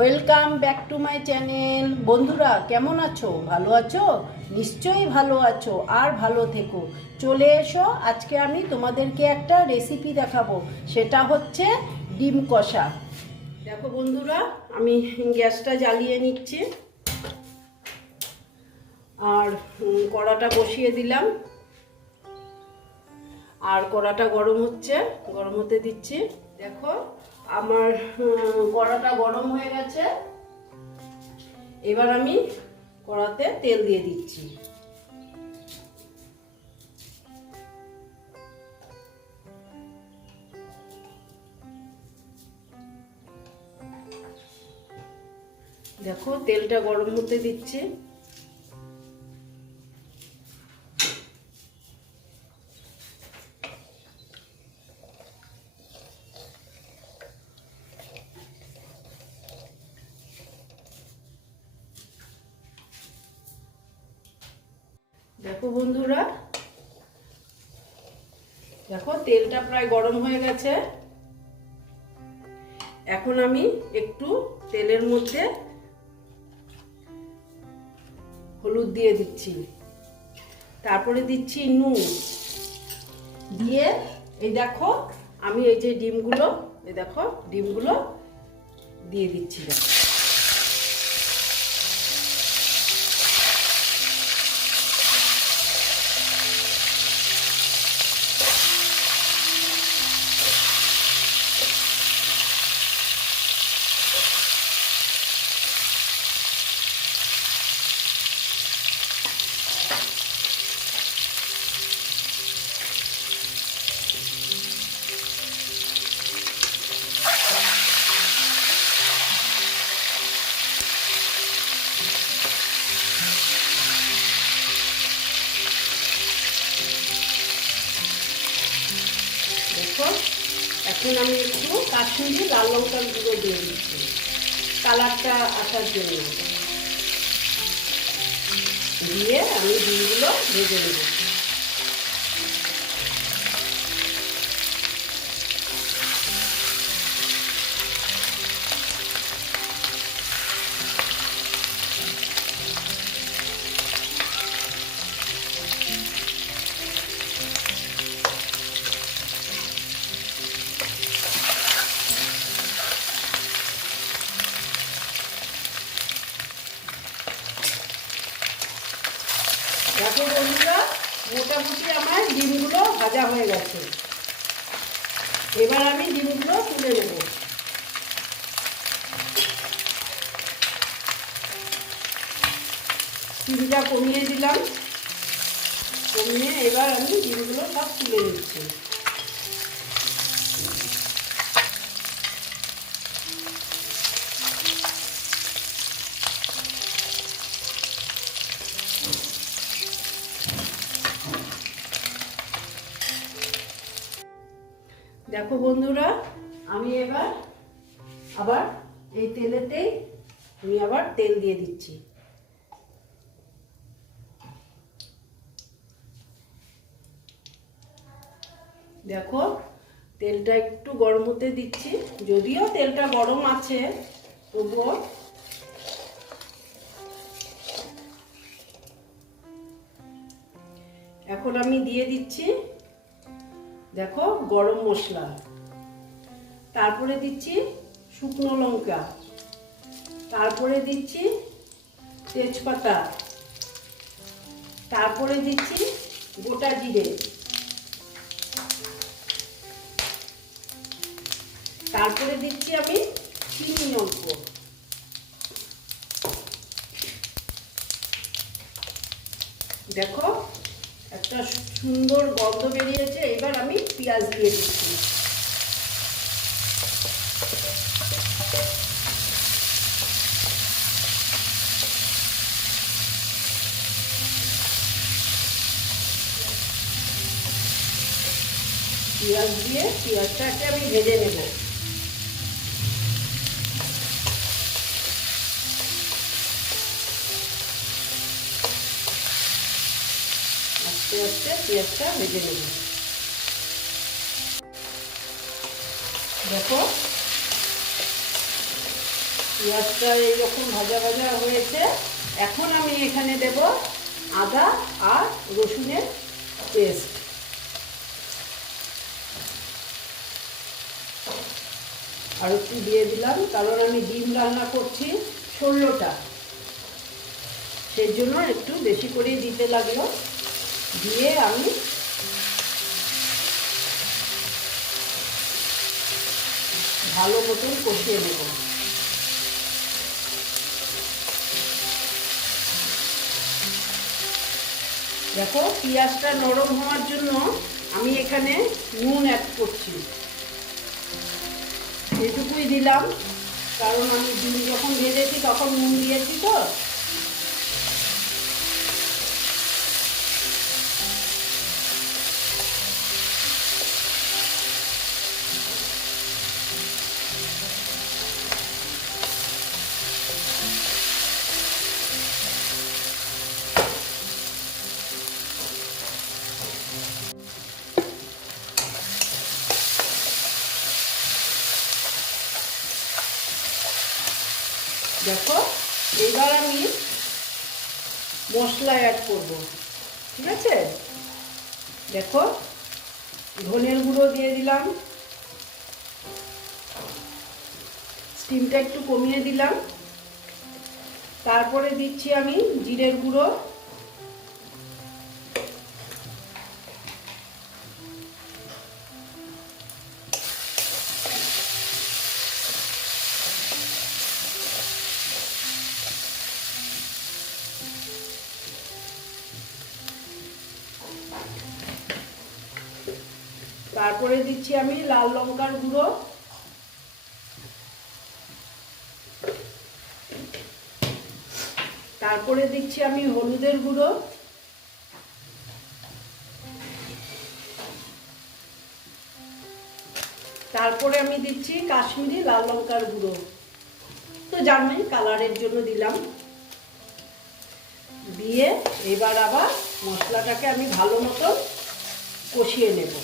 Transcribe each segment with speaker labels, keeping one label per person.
Speaker 1: Welcome back to my channel. বন্ধুরা, কেমন আছো? ভালো আছো? নিশ্চয়ই ভালো আছো আর ভালো থেকো। চলে এসো, আজকে আমি তোমাদেরকে একটা রেসিপি দেখাবো। সেটা হচ্ছে ডিম কষা। দেখো বন্ধুরা, আমি গ্যাসটা জ্বালিয়ে নিচ্ছি। আর কড়াটা বসিয়ে দিলাম। আর কড়াটা গরম হচ্ছে, গরম হতে দিচ্ছি। দেখো আমার কড়াটা গরম হয়ে গেছে। এবার আমি কড়াতে তেল দিয়ে দিচ্ছি। দেখো, তেলটা গরম হতে দিচ্ছি। দেখো বন্ধুরা। দেখো, তেলটা প্রায় গরম হয়ে গেছে। এখন আমি একটু তেলের মধ্যে হলুদ দিয়ে দিচ্ছি। তারপরে দিচ্ছি নুন। দিয়ে এই দেখো, আমি এই যে ডিমগুলো, এই দেখো, ডিমগুলো দিয়ে দিচ্ছি দেখো। এখন আমি একটু কাশ্মীরি লাল লঙ্কার গুঁড়ো দিয়ে দিচ্ছি। কালারটা আসার জন্য। দিয়ে আমি ডিমগুলো ভেজে নেব। ভাজা হয়ে গেছে। এবার আমি ডিমগুলো তুলে নেব। চিনিটা কমিয়ে দিলাম। কমিয়ে এবার আমি ডিমগুলো সব তুলে নিচ্ছি। দেখো বন্ধুরা, আমি এবার আবার এই তেলেতেই আমি আবার তেল দিয়ে দিচ্ছি। দেখো, তেলটা একটু গরম হতে দিচ্ছি। যদিও তেলটা গরম আছে, তবুও এখন আমি দিয়ে দিচ্ছি দেখো গরম মশলা। তারপরে দিচ্ছি শুকনো লঙ্কা। তারপরে দিচ্ছি তেজপাতা। তারপরে দিচ্ছি গোটা জিরে। তারপরে দিচ্ছি আমি চিনি অল্প। দেখো একটা সুন্দর গন্ধ বেরিয়েছে, এবার আমি পেঁয়াজ দিয়ে দিচ্ছি। পেঁয়াজ দিয়ে পেঁয়াজটাকে আমি ভেজে নেব। আস্তে পেঁয়াজটা ভেজে নেব। দেখো, পেঁয়াজটা এইরকম ভাজা ভাজা হয়েছে। এখন আমি এখানে দেব আদা আর রসুনের পেস্ট। আর একটু দিয়ে দিলাম, কারণ আমি ডিম রান্না করছি ষোলোটা। সেই জন্য একটু বেশি করেই দিতে লাগল। দিয়ে আমি ভালো মতন কষিয়ে নেব। দেখো, পেঁয়াজটা নরম হওয়ার জন্য আমি এখানে নুন অ্যাড করছি। এটুকুই দিলাম, কারণ আমি ডিম যখন ভেজেছি তখন নুন দিয়েছি তো। দেখো, এবার আমি মশলা অ্যাড করব, ঠিক আছে? দেখো, ধনের গুঁড়ো দিয়ে দিলাম। স্টিমটা একটু কমিয়ে দিলাম। তারপরে দিচ্ছি আমি জিরের গুঁড়ো। তারপরে দিচ্ছি আমি লাল লঙ্কার গুঁড়ো। তারপরে দিচ্ছি আমি হলুদের গুঁড়ো। তারপরে আমি দিচ্ছি কাশ্মীরি লাল লঙ্কার গুঁড়ো। তো জানবেন কালারের জন্য দিলাম। দিয়ে এবার আবার মশলাটাকে আমি ভালো মতো কষিয়ে নেব।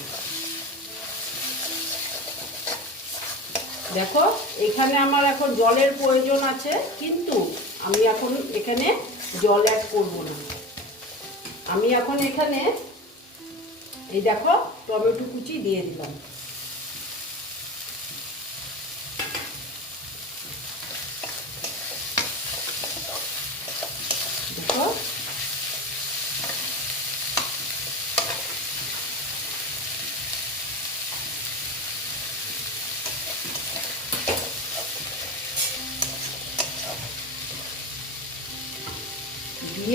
Speaker 1: দেখো, এখানে আমার এখন জলের প্রয়োজন আছে, কিন্তু আমি এখন এখানে জল অ্যাড করব না। আমি এখন এখানে এই দেখো টমেটো কুচি দিয়ে দিলাম দেখো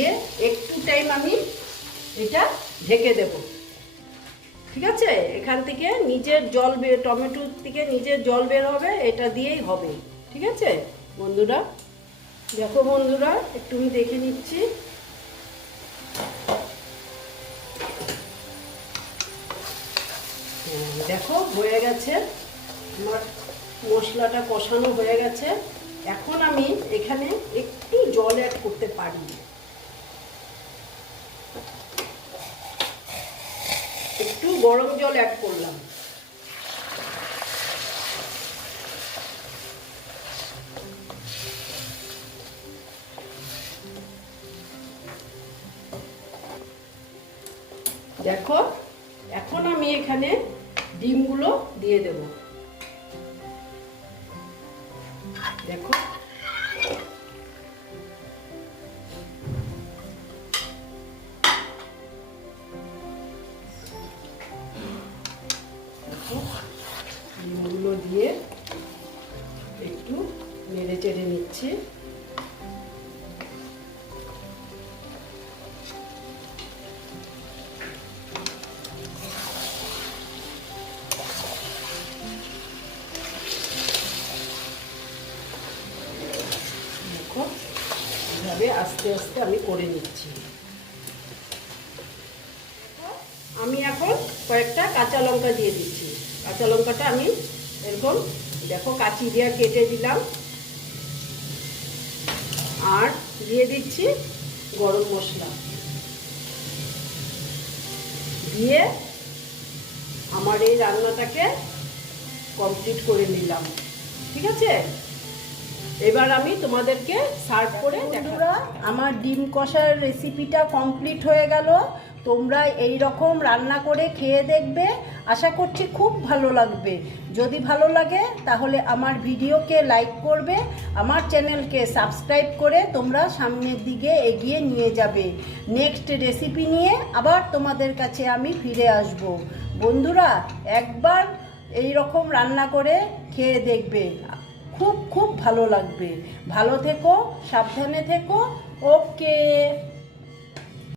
Speaker 1: দিয়ে একটু টাইম আমি এটা ঢেকে দেব। ঠিক আছে? এখান থেকে নিজের জল বের টমেটো থেকে নিজের জল বের হবে এটা দিয়েই হবে। ঠিক আছে? বন্ধুরা দেখো বন্ধুরা একটু আমি দেখে নিচ্ছি। হ্যাঁ, দেখো হয়ে গেছে। আমার মশলাটা কষানো হয়ে গেছে। এখন আমি এখানে একটু জল অ্যাড করতে পারি। একটু গরম জল অ্যাড করলাম। দেখো এখন আমি এখানে ডিমগুলো দিয়ে দেব। দেখো। এভাবে আস্তে আস্তে আমি করে নিচ্ছি। আমি এখন কয়েকটা কাঁচা লঙ্কা দিয়ে দিচ্ছি। কাঁচা লঙ্কাটা আমি এরকম, দেখো, কাঁচি দিয়ে কেটে দিলাম। আর দিয়ে দিচ্ছি গরম মশলা। দিয়ে আমার এই রান্নাটাকে কমপ্লিট করে নিলাম। ঠিক আছে? এবার আমি তোমাদেরকে সার্ভ করে বন্ধুরা আমার ডিম কষার রেসিপিটা কমপ্লিট হয়ে গেল। তোমরা এই রকম রান্না করে খেয়ে দেখবে। আশা করছি খুব ভালো লাগবে। যদি ভালো লাগে, তাহলে আমার ভিডিওকে লাইক করবে, আমার চ্যানেলকে সাবস্ক্রাইব করে তোমরা সামনের দিকে এগিয়ে নিয়ে যাবে। নেক্সট রেসিপি নিয়ে আবার তোমাদের কাছে আমি ফিরে আসব। বন্ধুরা, একবার এই রকম রান্না করে খেয়ে দেখবে। খুব খুব ভালো লাগবে। ভালো থেকো, সাবধানে থেকো। ওকে।